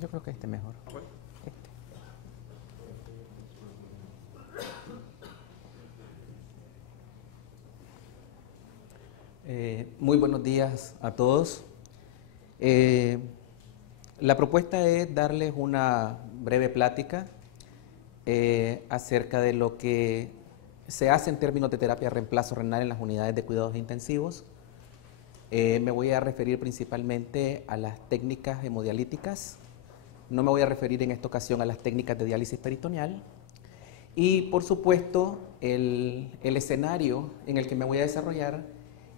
Yo creo que este mejor. Este. Muy buenos días a todos. La propuesta es darles una breve plática acerca de lo que se hace en términos de terapia de reemplazo renal en las unidades de cuidados intensivos. Me voy a referir principalmente a las técnicas hemodialíticas. No me voy a referir en esta ocasión a las técnicas de diálisis peritoneal. Y por supuesto, el escenario en el que me voy a desarrollar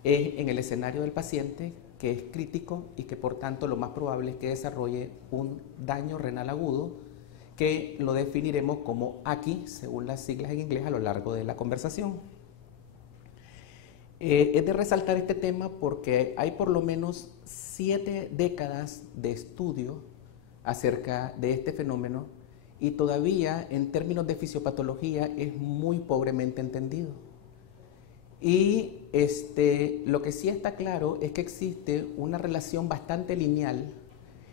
es en el escenario del paciente, que es crítico y que por tanto lo más probable es que desarrolle un daño renal agudo, que lo definiremos como ACI, según las siglas en inglés, a lo largo de la conversación. Es de resaltar este tema porque hay por lo menos 7 décadas de estudio acerca de este fenómeno y todavía en términos de fisiopatología es muy pobremente entendido. Y lo que sí está claro es que existe una relación bastante lineal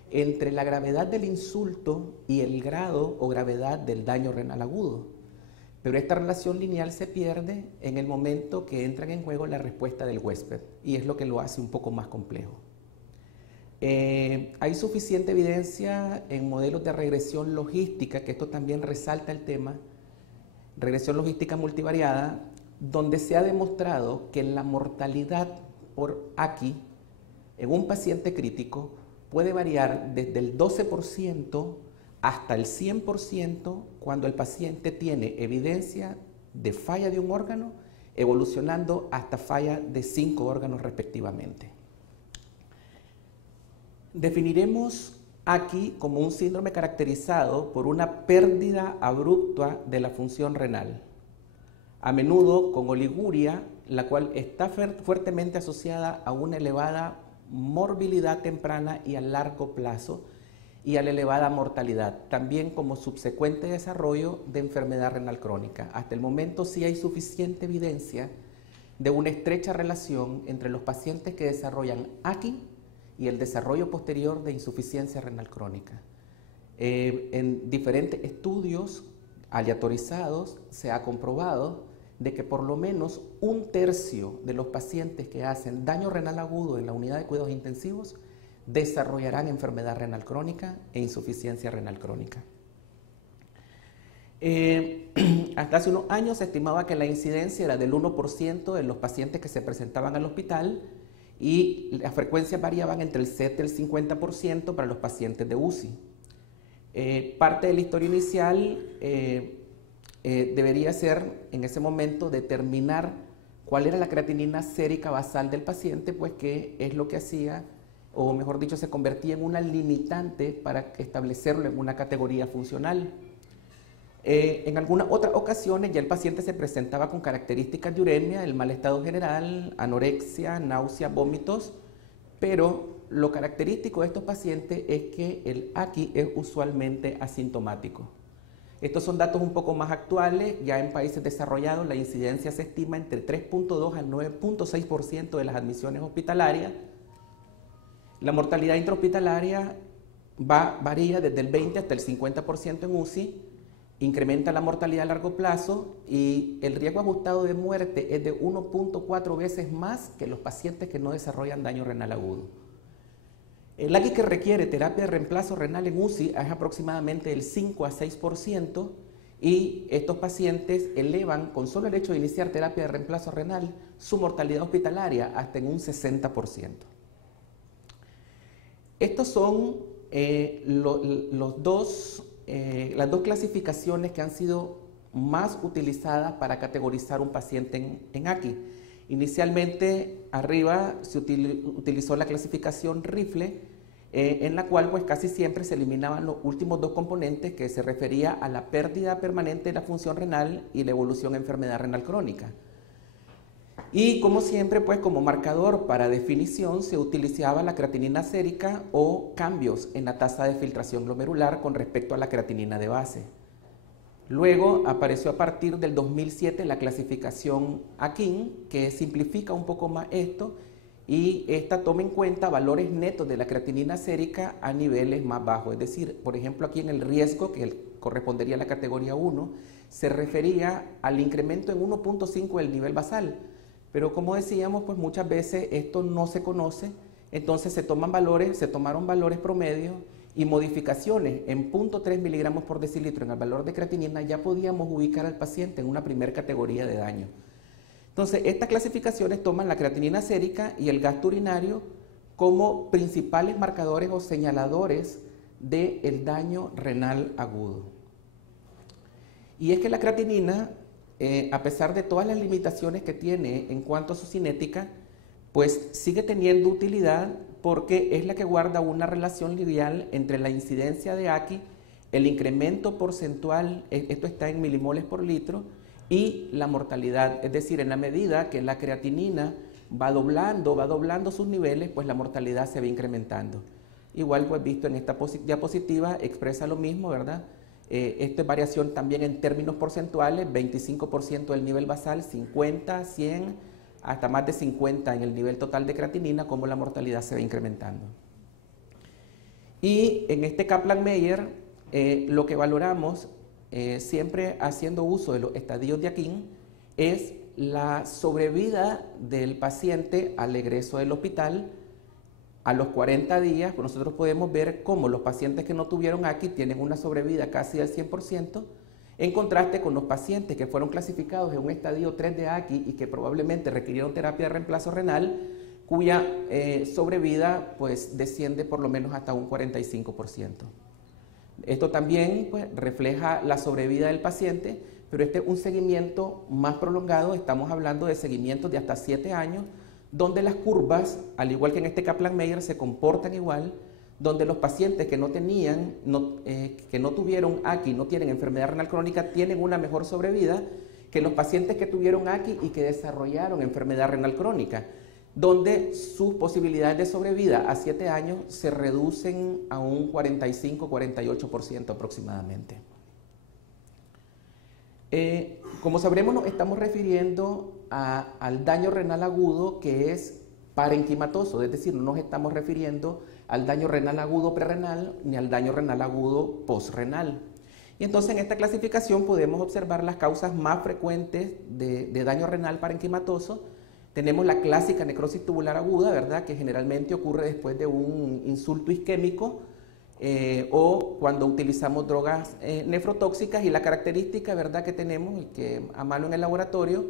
entre la gravedad del insulto y el grado o gravedad del daño renal agudo. Pero esta relación lineal se pierde en el momento que entran en juego la respuesta del huésped y es lo que lo hace un poco más complejo. Hay suficiente evidencia en modelos de regresión logística, que esto también resalta el tema, regresión logística multivariada, donde se ha demostrado que la mortalidad por ACI en un paciente crítico puede variar desde el 12% hasta el 100% cuando el paciente tiene evidencia de falla de un órgano, evolucionando hasta falla de 5 órganos respectivamente. Definiremos ACI como un síndrome caracterizado por una pérdida abrupta de la función renal, a menudo con oliguria, la cual está fuertemente asociada a una elevada morbilidad temprana y a largo plazo y a la elevada mortalidad, también como subsecuente desarrollo de enfermedad renal crónica. Hasta el momento sí hay suficiente evidencia de una estrecha relación entre los pacientes que desarrollan ACI y el desarrollo posterior de insuficiencia renal crónica. En diferentes estudios aleatorizados se ha comprobado de que por lo menos 1/3 de los pacientes que hacen daño renal agudo en la unidad de cuidados intensivos desarrollarán enfermedad renal crónica e insuficiencia renal crónica. Hasta hace unos años se estimaba que la incidencia era del 1% de los pacientes que se presentaban al hospital y las frecuencias variaban entre el 7 y el 50% para los pacientes de UCI. Parte de la historia inicial debería ser en ese momento determinar cuál era la creatinina sérica basal del paciente, pues que es lo que hacía, o mejor dicho, se convertía en una limitante para establecerlo en una categoría funcional. En algunas otras ocasiones ya el paciente se presentaba con características de uremia, el mal estado general, anorexia, náuseas, vómitos, pero lo característico de estos pacientes es que el ACI es usualmente asintomático. Estos son datos un poco más actuales. Ya en países desarrollados la incidencia se estima entre 3.2 al 9.6% de las admisiones hospitalarias. La mortalidad intrahospitalaria varía desde el 20 hasta el 50% en UCI, incrementa la mortalidad a largo plazo y el riesgo ajustado de muerte es de 1.4 veces más que los pacientes que no desarrollan daño renal agudo. El ACI que requiere terapia de reemplazo renal en UCI es aproximadamente del 5 a 6% y estos pacientes elevan, con solo el hecho de iniciar terapia de reemplazo renal, su mortalidad hospitalaria hasta en un 60%. Estos son las dos clasificaciones que han sido más utilizadas para categorizar un paciente en ACI. Inicialmente, arriba se utilizó la clasificación Rifle, en la cual pues casi siempre se eliminaban los últimos 2 componentes, que se refería a la pérdida permanente de la función renal y la evolución a enfermedad renal crónica. Y como siempre, pues como marcador para definición se utilizaba la creatinina sérica o cambios en la tasa de filtración glomerular con respecto a la creatinina de base. Luego apareció a partir del 2007 la clasificación Akin, que simplifica un poco más esto y esta toma en cuenta valores netos de la creatinina sérica a niveles más bajos. Es decir, por ejemplo, aquí en el riesgo, que correspondería a la categoría 1, se refería al incremento en 1.5 del nivel basal. Pero como decíamos, pues muchas veces esto no se conoce, entonces se tomaron valores promedio y modificaciones en 0.3 miligramos por decilitro en el valor de creatinina, ya podíamos ubicar al paciente en una primera categoría de daño. Entonces, estas clasificaciones toman la creatinina sérica y el gasto urinario como principales marcadores o señaladores del daño renal agudo. Y es que la creatinina, a pesar de todas las limitaciones que tiene en cuanto a su cinética, pues sigue teniendo utilidad porque es la que guarda una relación lineal entre la incidencia de AQI, el incremento porcentual, esto está en milimoles por litro, y la mortalidad. Es decir, en la medida que la creatinina va doblando sus niveles, pues la mortalidad se va incrementando. Igual, pues visto en esta diapositiva, expresa lo mismo, ¿verdad? Esta es variación también en términos porcentuales, 25% del nivel basal, 50, 100, hasta más de 50 en el nivel total de creatinina, como la mortalidad se va incrementando. Y en este Kaplan-Meier, lo que valoramos, siempre haciendo uso de los estadios de Akin, es la sobrevida del paciente al egreso del hospital. A los 40 días, pues nosotros podemos ver cómo los pacientes que no tuvieron AQI tienen una sobrevida casi del 100%, en contraste con los pacientes que fueron clasificados en un estadio 3 de AQI y que probablemente requirieron terapia de reemplazo renal, cuya sobrevida pues desciende por lo menos hasta un 45%. Esto también pues, refleja la sobrevida del paciente, pero este es un seguimiento más prolongado, estamos hablando de seguimientos de hasta 7 años, donde las curvas, al igual que en este Kaplan-Meier, se comportan igual, donde los pacientes que no tuvieron AQI, no tienen enfermedad renal crónica, tienen una mejor sobrevida que los pacientes que tuvieron AQI y que desarrollaron enfermedad renal crónica, donde sus posibilidades de sobrevida a 7 años se reducen a un 45-48% aproximadamente. Como sabremos, nos estamos refiriendo al daño renal agudo que es parenquimatoso, es decir, no nos estamos refiriendo al daño renal agudo prerrenal ni al daño renal agudo postrenal. Y entonces en esta clasificación podemos observar las causas más frecuentes de daño renal parenquimatoso. Tenemos la clásica necrosis tubular aguda, ¿verdad?, que generalmente ocurre después de un insulto isquémico o cuando utilizamos drogas nefrotóxicas, y la característica, ¿verdad?, que tenemos y que a mano en el laboratorio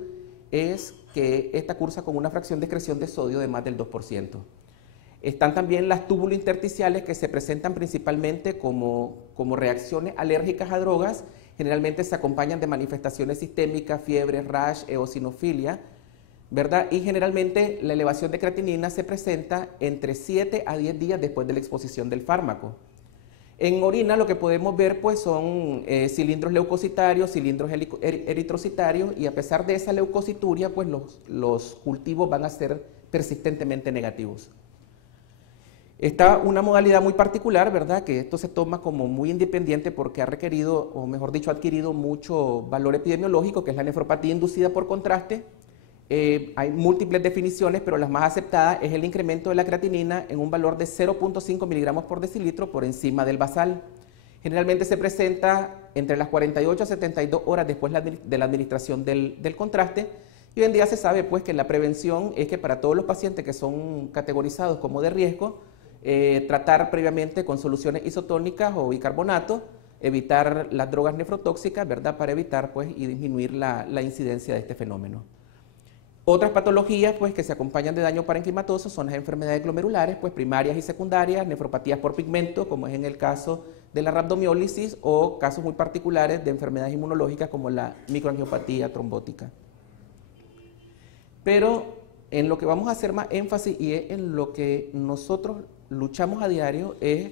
es que esta cursa con una fracción de excreción de sodio de más del 2%. Están también las túbulo-intersticiales, que se presentan principalmente como reacciones alérgicas a drogas. Generalmente se acompañan de manifestaciones sistémicas, fiebre, rash, eosinofilia, ¿verdad? Y generalmente la elevación de creatinina se presenta entre 7 a 10 días después de la exposición del fármaco. En orina lo que podemos ver pues son cilindros leucocitarios, cilindros eritrocitarios, y a pesar de esa leucocituria pues los cultivos van a ser persistentemente negativos. Está una modalidad muy particular, ¿verdad?, que esto se toma como muy independiente porque ha requerido, o mejor dicho, ha adquirido mucho valor epidemiológico, que es la nefropatía inducida por contraste. Hay múltiples definiciones, pero las más aceptadas es el incremento de la creatinina en un valor de 0.5 miligramos por decilitro por encima del basal. Generalmente se presenta entre las 48 a 72 horas después de la administración del contraste, y hoy en día se sabe pues que la prevención es que para todos los pacientes que son categorizados como de riesgo, tratar previamente con soluciones isotónicas o bicarbonato, evitar las drogas nefrotóxicas, ¿verdad?, para evitar pues y disminuir la incidencia de este fenómeno. Otras patologías pues, que se acompañan de daño parenquimatoso son las enfermedades glomerulares, pues, primarias y secundarias, nefropatías por pigmento, como es en el caso de la rhabdomiólisis, o casos muy particulares de enfermedades inmunológicas como la microangiopatía trombótica. Pero en lo que vamos a hacer más énfasis, y es en lo que nosotros luchamos a diario, es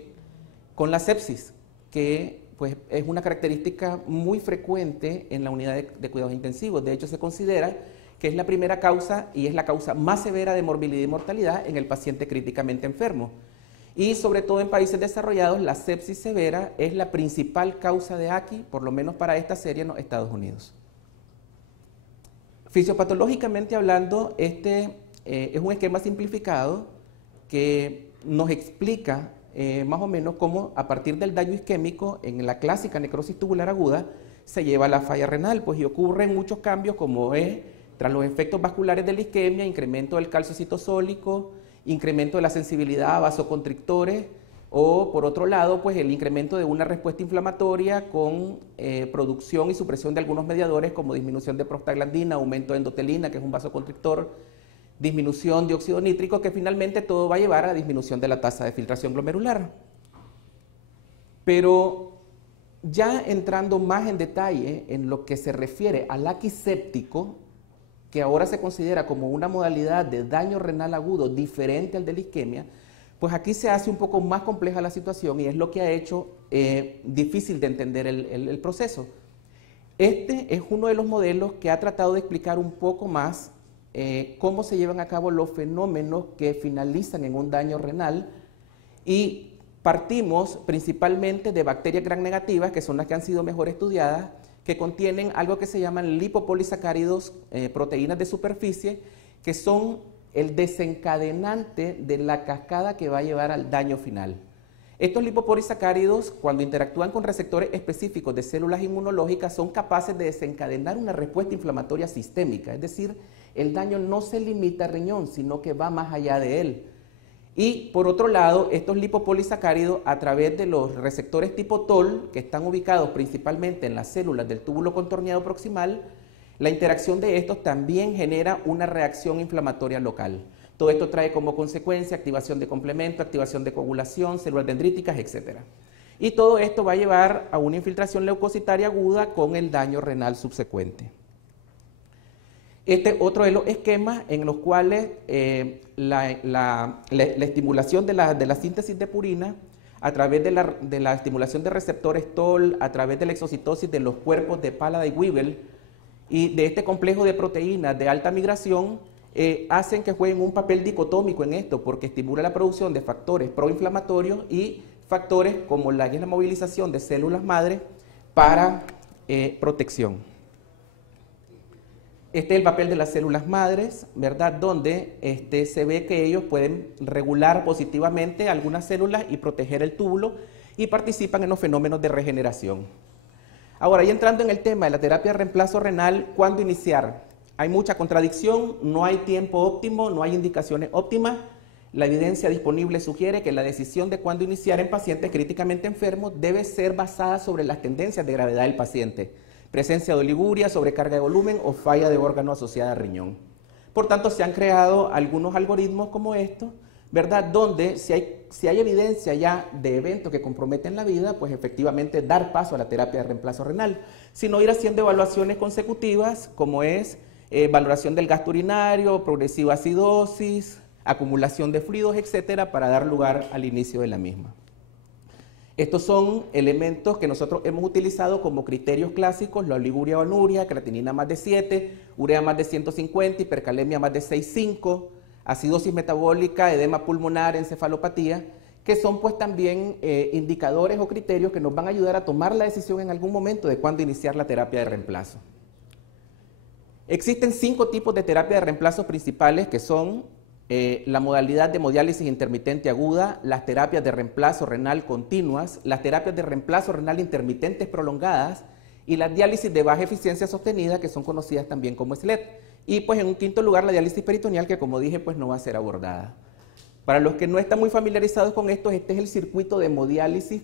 con la sepsis, que pues, es una característica muy frecuente en la unidad de cuidados intensivos. De hecho, se considera que es la primera causa y es la causa más severa de morbilidad y mortalidad en el paciente críticamente enfermo. Y sobre todo en países desarrollados, la sepsis severa es la principal causa de AQI, por lo menos para esta serie en los Estados Unidos. Fisiopatológicamente hablando, este es un esquema simplificado que nos explica más o menos cómo a partir del daño isquémico en la clásica necrosis tubular aguda se lleva a la falla renal, pues y ocurren muchos cambios como es tras los efectos vasculares de la isquemia, incremento del calcio citosólico, incremento de la sensibilidad a vasoconstrictores o por otro lado pues el incremento de una respuesta inflamatoria con producción y supresión de algunos mediadores como disminución de prostaglandina, aumento de endotelina que es un vasoconstrictor, disminución de óxido nítrico, que finalmente todo va a llevar a disminución de la tasa de filtración glomerular. Pero ya entrando más en detalle en lo que se refiere al aquiséptico, que ahora se considera como una modalidad de daño renal agudo diferente al de la isquemia, pues aquí se hace un poco más compleja la situación y es lo que ha hecho difícil de entender el proceso. Este es uno de los modelos que ha tratado de explicar un poco más cómo se llevan a cabo los fenómenos que finalizan en un daño renal y partimos principalmente de bacterias gram negativas, que son las que han sido mejor estudiadas, que contienen algo que se llaman lipopolisacáridos, proteínas de superficie, que son el desencadenante de la cascada que va a llevar al daño final. Estos lipopolisacáridos, cuando interactúan con receptores específicos de células inmunológicas, son capaces de desencadenar una respuesta inflamatoria sistémica, es decir, el daño no se limita al riñón, sino que va más allá de él. Y por otro lado, estos lipopolisacáridos a través de los receptores tipo TOL, que están ubicados principalmente en las células del túbulo contorneado proximal, la interacción de estos también genera una reacción inflamatoria local. Todo esto trae como consecuencia activación de complemento, activación de coagulación, células dendríticas, etc. Y todo esto va a llevar a una infiltración leucocitaria aguda con el daño renal subsecuente. Este es otro de los esquemas en los cuales la estimulación de la síntesis de purina a través de la estimulación de receptores TOL, a través de la exocitosis de los cuerpos de Palade y Weevil y de este complejo de proteínas de alta migración hacen que jueguen un papel dicotómico en esto porque estimula la producción de factores proinflamatorios y factores como la movilización de células madre para protección. Este es el papel de las células madres, ¿verdad? Donde se ve que ellos pueden regular positivamente algunas células y proteger el túbulo y participan en los fenómenos de regeneración. Ahora, ya entrando en el tema de la terapia de reemplazo renal, ¿cuándo iniciar? Hay mucha contradicción, no hay tiempo óptimo, no hay indicaciones óptimas. La evidencia disponible sugiere que la decisión de cuándo iniciar en pacientes críticamente enfermos debe ser basada sobre las tendencias de gravedad del paciente. Presencia de oliguria, sobrecarga de volumen o falla de órgano asociada a riñón. Por tanto, se han creado algunos algoritmos como estos, ¿verdad? Donde si hay evidencia ya de eventos que comprometen la vida, pues efectivamente dar paso a la terapia de reemplazo renal, sino ir haciendo evaluaciones consecutivas como es valoración del gasto urinario, progresiva acidosis, acumulación de fluidos, etcétera, para dar lugar al inicio de la misma. Estos son elementos que nosotros hemos utilizado como criterios clásicos: la oliguria o anuria, creatinina más de 7, urea más de 150, hipercalemia más de 6,5, acidosis metabólica, edema pulmonar, encefalopatía, que son pues también indicadores o criterios que nos van a ayudar a tomar la decisión en algún momento de cuándo iniciar la terapia de reemplazo. Existen 5 tipos de terapia de reemplazo principales que son la modalidad de hemodiálisis intermitente aguda, las terapias de reemplazo renal continuas, las terapias de reemplazo renal intermitentes prolongadas y las diálisis de baja eficiencia sostenida, que son conocidas también como SLED. Y pues en un quinto lugar la diálisis peritoneal, que como dije pues no va a ser abordada. Para los que no están muy familiarizados con esto, este es el circuito de hemodiálisis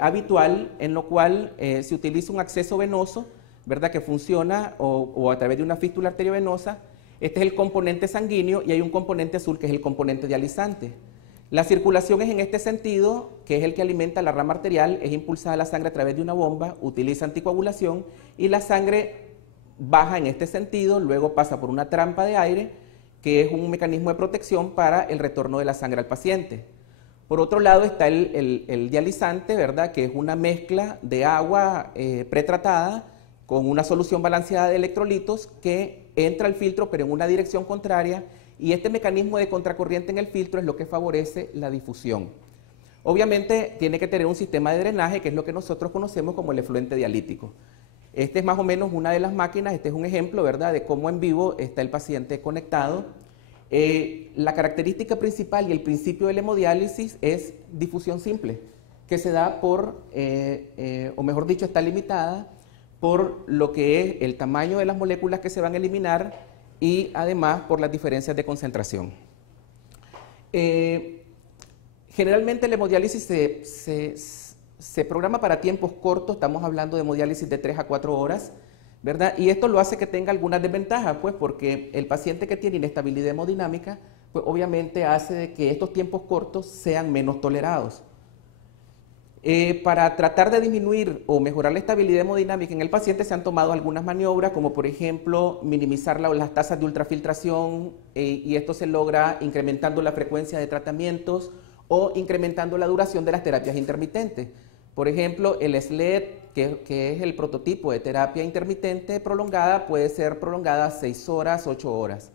habitual, en lo cual se utiliza un acceso venoso, ¿verdad?, que funciona o a través de una fístula arteriovenosa. Este es el componente sanguíneo y hay un componente azul que es el componente dializante. La circulación es en este sentido, que es el que alimenta la rama arterial, es impulsada la sangre a través de una bomba, utiliza anticoagulación y la sangre baja en este sentido, luego pasa por una trampa de aire, que es un mecanismo de protección para el retorno de la sangre al paciente. Por otro lado está el dializante, ¿verdad?, que es una mezcla de agua pretratada con una solución balanceada de electrolitos que entra al filtro pero en una dirección contraria, y este mecanismo de contracorriente en el filtro es lo que favorece la difusión. Obviamente tiene que tener un sistema de drenaje, que es lo que nosotros conocemos como el efluente dialítico. Este es más o menos una de las máquinas, este es un ejemplo, ¿verdad?, de cómo en vivo está el paciente conectado. La característica principal y el principio del hemodiálisis es difusión simple, que se da por, o mejor dicho, está limitada por lo que es el tamaño de las moléculas que se van a eliminar y además por las diferencias de concentración. Generalmente el hemodiálisis se programa para tiempos cortos, estamos hablando de hemodiálisis de 3 a 4 horas, ¿verdad? Y esto lo hace que tenga algunas desventajas, pues porque el paciente que tiene inestabilidad hemodinámica, pues obviamente hace de que estos tiempos cortos sean menos tolerados. Para tratar de disminuir o mejorar la estabilidad hemodinámica en el paciente se han tomado algunas maniobras, como por ejemplo minimizar las tasas de ultrafiltración, y esto se logra incrementando la frecuencia de tratamientos o incrementando la duración de las terapias intermitentes. Por ejemplo, el SLED, que es el prototipo de terapia intermitente prolongada, puede ser prolongada a 6 horas, 8 horas.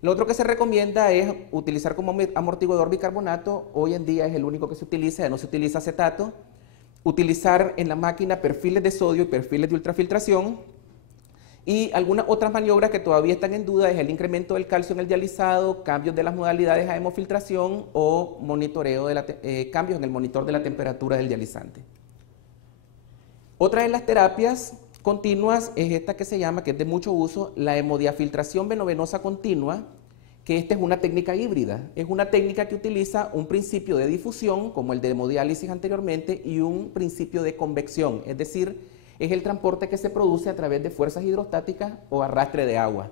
Lo otro que se recomienda es utilizar como amortiguador bicarbonato. Hoy en día es el único que se utiliza, ya no se utiliza acetato. Utilizar en la máquina perfiles de sodio y perfiles de ultrafiltración. Y algunas otras maniobras que todavía están en duda es el incremento del calcio en el dializado, cambios de las modalidades a hemofiltración o monitoreo de cambios en el monitor de la temperatura del dializante. Otra de las terapias continuas es esta que se llama, que es de mucho uso, la hemodiafiltración venovenosa continua, que esta es una técnica híbrida. Es una técnica que utiliza un principio de difusión, como el de hemodiálisis anteriormente, y un principio de convección, es decir, es el transporte que se produce a través de fuerzas hidrostáticas o arrastre de agua.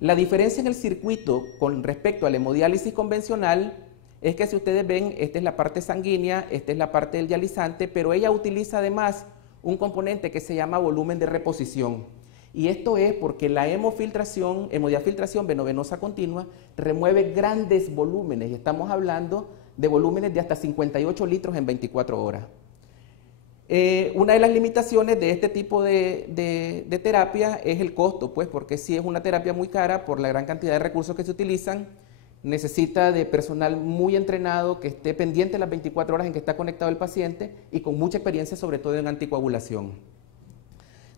La diferencia en el circuito con respecto a la hemodiálisis convencional es que, si ustedes ven, esta es la parte sanguínea, esta es la parte del dializante, pero ella utiliza además un componente que se llama volumen de reposición. Y esto es porque la hemodiafiltración venovenosa continua remueve grandes volúmenes, y estamos hablando de volúmenes de hasta 58 litros en 24 horas. Una de las limitaciones de este tipo de terapia es el costo, pues, porque si es una terapia muy cara por la gran cantidad de recursos que se utilizan, necesita de personal muy entrenado que esté pendiente las 24 horas en que está conectado el paciente y con mucha experiencia, sobre todo en anticoagulación.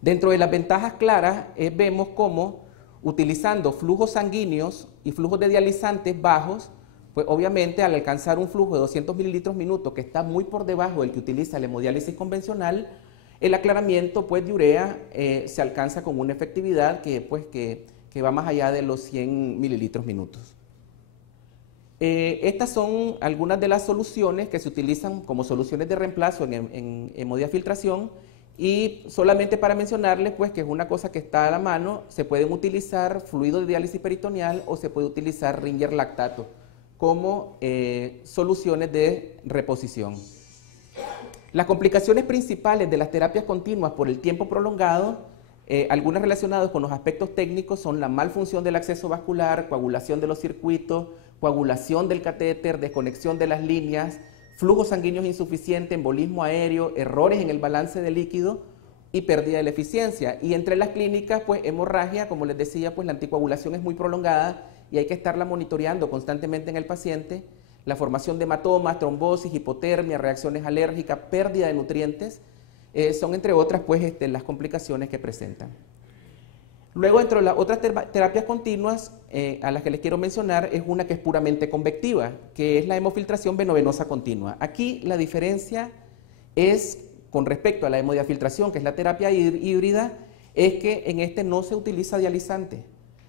Dentro de las ventajas claras vemos cómo, utilizando flujos sanguíneos y flujos de dializantes bajos, pues obviamente al alcanzar un flujo de 200 mililitros minuto, que está muy por debajo del que utiliza la hemodiálisis convencional, el aclaramiento, pues, de urea se alcanza con una efectividad que va más allá de los 100 mililitros minutos. Estas son algunas de las soluciones que se utilizan como soluciones de reemplazo en hemodiafiltración, y solamente para mencionarles, pues, que es una cosa que está a la mano. Se pueden utilizar fluido de diálisis peritoneal o se puede utilizar Ringer lactato como soluciones de reposición. Las complicaciones principales de las terapias continuas por el tiempo prolongado, algunas relacionadas con los aspectos técnicos, son la malfunción del acceso vascular, coagulación de los circuitos, coagulación del catéter, desconexión de las líneas, flujos sanguíneos insuficientes, embolismo aéreo, errores en el balance de líquido y pérdida de la eficiencia. Y entre las clínicas, pues, hemorragia, como les decía, pues la anticoagulación es muy prolongada y hay que estarla monitoreando constantemente en el paciente. La formación de hematomas, trombosis, hipotermia, reacciones alérgicas, pérdida de nutrientes, son entre otras, pues, las complicaciones que presentan. Luego, entre las otras terapias continuas a las que les quiero mencionar, es una que es puramente convectiva, que es la hemofiltración venovenosa continua. Aquí la diferencia es, con respecto a la hemodiafiltración, que es la terapia híbrida, es que en este no se utiliza dializante,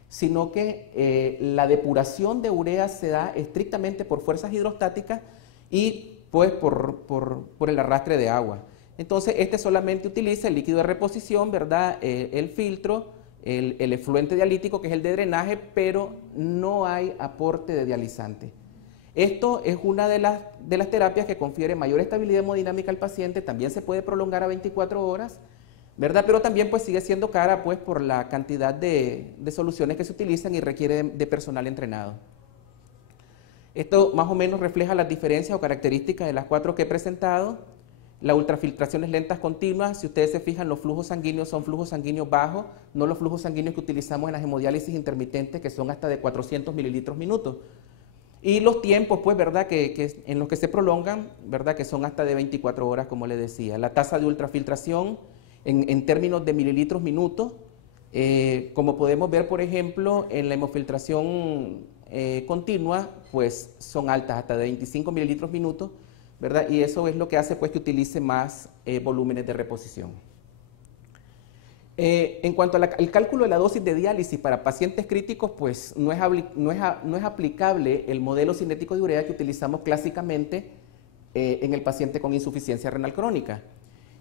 sino que la depuración de urea se da estrictamente por fuerzas hidrostáticas y, pues, por el arrastre de agua. Entonces, este solamente utiliza el líquido de reposición, ¿verdad? El filtro, el efluente dialítico, que es el de drenaje, pero no hay aporte de dializante. Esto es una de las terapias que confiere mayor estabilidad hemodinámica al paciente. También se puede prolongar a 24 horas, ¿verdad? Pero también, pues, sigue siendo cara, pues, por la cantidad de soluciones que se utilizan y requiere de personal entrenado. Esto más o menos refleja las diferencias o características de las 4 que he presentado. La ultrafiltraciones lentas continuas, si ustedes se fijan, los flujos sanguíneos son flujos sanguíneos bajos, no los flujos sanguíneos que utilizamos en las hemodiálisis intermitentes, que son hasta de 400 mililitros minutos. Y los tiempos, pues, ¿verdad?, que en los que se prolongan, ¿verdad?, que son hasta de 24 horas, como les decía. La tasa de ultrafiltración en términos de mililitros minutos, como podemos ver, por ejemplo, en la hemofiltración continua, pues son altas, hasta de 25 mililitros minuto, ¿verdad? Y eso es lo que hace pues que utilice más volúmenes de reposición. En cuanto al cálculo de la dosis de diálisis para pacientes críticos, pues no es aplicable el modelo cinético de urea que utilizamos clásicamente en el paciente con insuficiencia renal crónica.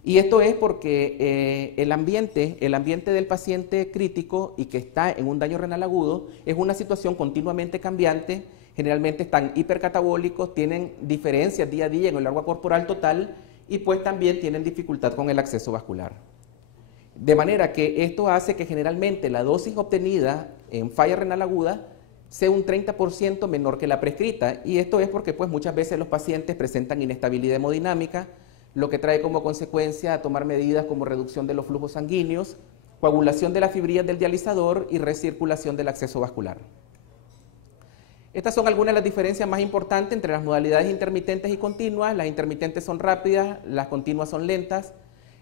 Y esto es porque el ambiente del paciente crítico y que está en un daño renal agudo es una situación continuamente cambiante. Generalmente están hipercatabólicos, tienen diferencias día a día en el agua corporal total y pues también tienen dificultad con el acceso vascular. De manera que esto hace que generalmente la dosis obtenida en falla renal aguda sea un 30% menor que la prescrita, y esto es porque pues muchas veces los pacientes presentan inestabilidad hemodinámica, lo que trae como consecuencia tomar medidas como reducción de los flujos sanguíneos, coagulación de las fibrillas del dializador y recirculación del acceso vascular. Estas son algunas de las diferencias más importantes entre las modalidades intermitentes y continuas. Las intermitentes son rápidas, las continuas son lentas.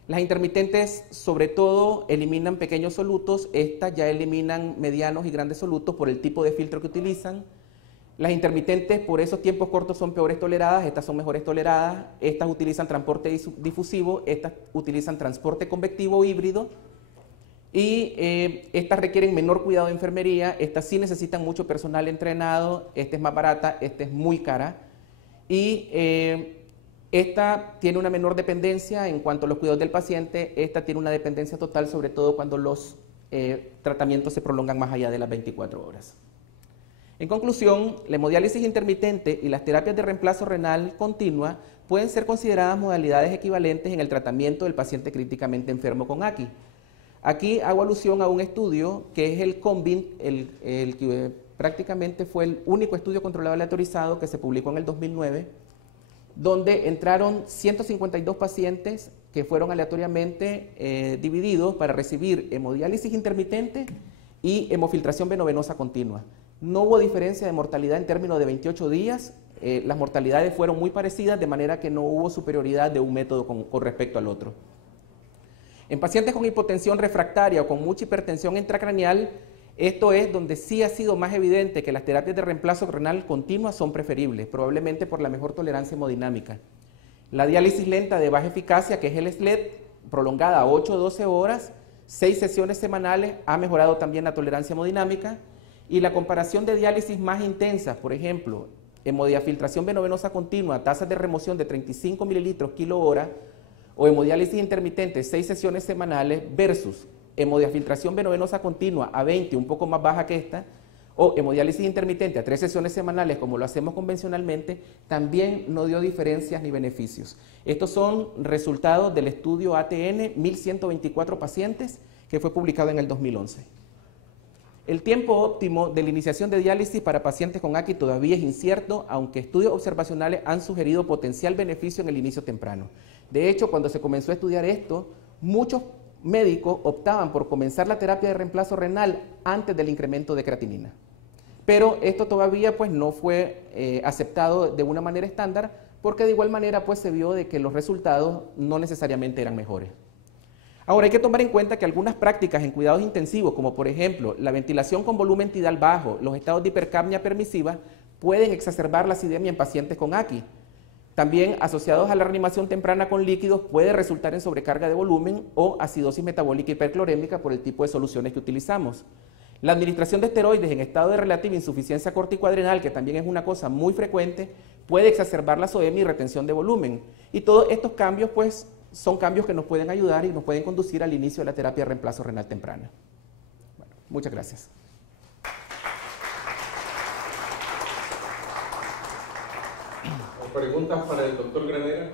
Las intermitentes sobre todo eliminan pequeños solutos, estas ya eliminan medianos y grandes solutos por el tipo de filtro que utilizan. Las intermitentes por esos tiempos cortos son peores toleradas, estas son mejores toleradas. Estas utilizan transporte difusivo, estas utilizan transporte convectivo híbrido. Y estas requieren menor cuidado de enfermería, estas sí necesitan mucho personal entrenado, esta es más barata, esta es muy cara. Y esta tiene una menor dependencia en cuanto a los cuidados del paciente, esta tiene una dependencia total, sobre todo cuando los tratamientos se prolongan más allá de las 24 horas. En conclusión, la hemodiálisis intermitente y las terapias de reemplazo renal continua pueden ser consideradas modalidades equivalentes en el tratamiento del paciente críticamente enfermo con AKI. Aquí hago alusión a un estudio que es el COMBINT, el que prácticamente fue el único estudio controlado aleatorizado que se publicó en el 2009, donde entraron 152 pacientes que fueron aleatoriamente divididos para recibir hemodiálisis intermitente y hemofiltración venovenosa continua. No hubo diferencia de mortalidad en términos de 28 días, las mortalidades fueron muy parecidas, de manera que no hubo superioridad de un método con respecto al otro. En pacientes con hipotensión refractaria o con mucha hipertensión intracraneal, esto es donde sí ha sido más evidente que las terapias de reemplazo renal continua son preferibles, probablemente por la mejor tolerancia hemodinámica. La diálisis lenta de baja eficacia, que es el SLED, prolongada a 8 o 12 horas, 6 sesiones semanales, ha mejorado también la tolerancia hemodinámica. Y la comparación de diálisis más intensas, por ejemplo, hemodiafiltración venovenosa continua, tasas de remoción de 35 mililitros kilo hora, o hemodiálisis intermitente, 6 sesiones semanales, versus hemodiafiltración venovenosa continua a 20, un poco más baja que esta, o hemodiálisis intermitente a 3 sesiones semanales, como lo hacemos convencionalmente, también no dio diferencias ni beneficios. Estos son resultados del estudio ATN, 1124 pacientes, que fue publicado en el 2011. El tiempo óptimo de la iniciación de diálisis para pacientes con AKI todavía es incierto, aunque estudios observacionales han sugerido potencial beneficio en el inicio temprano. De hecho, cuando se comenzó a estudiar esto, muchos médicos optaban por comenzar la terapia de reemplazo renal antes del incremento de creatinina. Pero esto todavía pues, no fue aceptado de una manera estándar, porque de igual manera pues, se vio de que los resultados no necesariamente eran mejores. Ahora hay que tomar en cuenta que algunas prácticas en cuidados intensivos, como por ejemplo la ventilación con volumen tidal bajo, los estados de hipercapnia permisiva, pueden exacerbar la acidemia en pacientes con AKI. También asociados a la reanimación temprana con líquidos puede resultar en sobrecarga de volumen o acidosis metabólica hiperclorémica por el tipo de soluciones que utilizamos. La administración de esteroides en estado de relativa insuficiencia corticoadrenal, que también es una cosa muy frecuente, puede exacerbar la azoemia y retención de volumen. Y todos estos cambios pues son cambios que nos pueden ayudar y nos pueden conducir al inicio de la terapia de reemplazo renal temprana. Bueno, muchas gracias. ¿Preguntas para el doctor Granera?